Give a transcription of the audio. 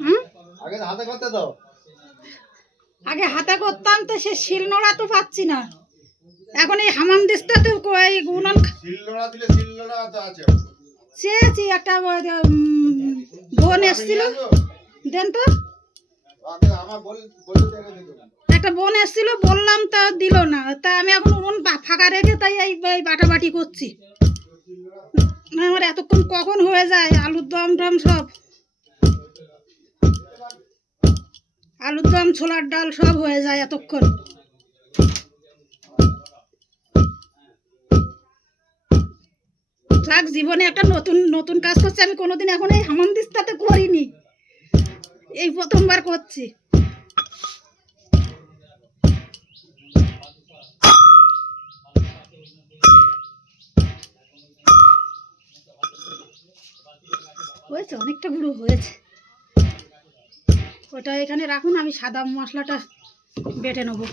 হুম? আগে হাতে করতে দাও। আগে হাতে করতাম, তো সে শিলনোড়া তো পাচ্ছি না এখন। এই হামানদিস্তাতে এই উনুন শিলনোড়া দিলে শিলনোড়া তো আছে। চেয়েছি, একটা বোন এসছিল, দেন তো। আগে আমার বলে দেখে দিত। একটা বোন এসছিল, বললাম, তা দিল না। তা আমি এখন উনুন ফাঁকা রেখে তাই এই বাটাবাটি করছি। না, আমার এতক্ষণ কখন হয়ে যায়, আলুর দম টম সব, আলুর দম ছোলার ডাল সব হয়ে যায় এতক্ষণ। যাক, জীবনে একটা নতুন নতুন কাজ করছি আমি, কোনোদিন এখন এই হামানদিস্তাতে করিনি, এই প্রথমবার করছি। হয়েছে, অনেকটা গুঁড়ো হয়েছে। ওটা এখানে রাখুন, আমি সাদা মশলাটা বেটে নেবো।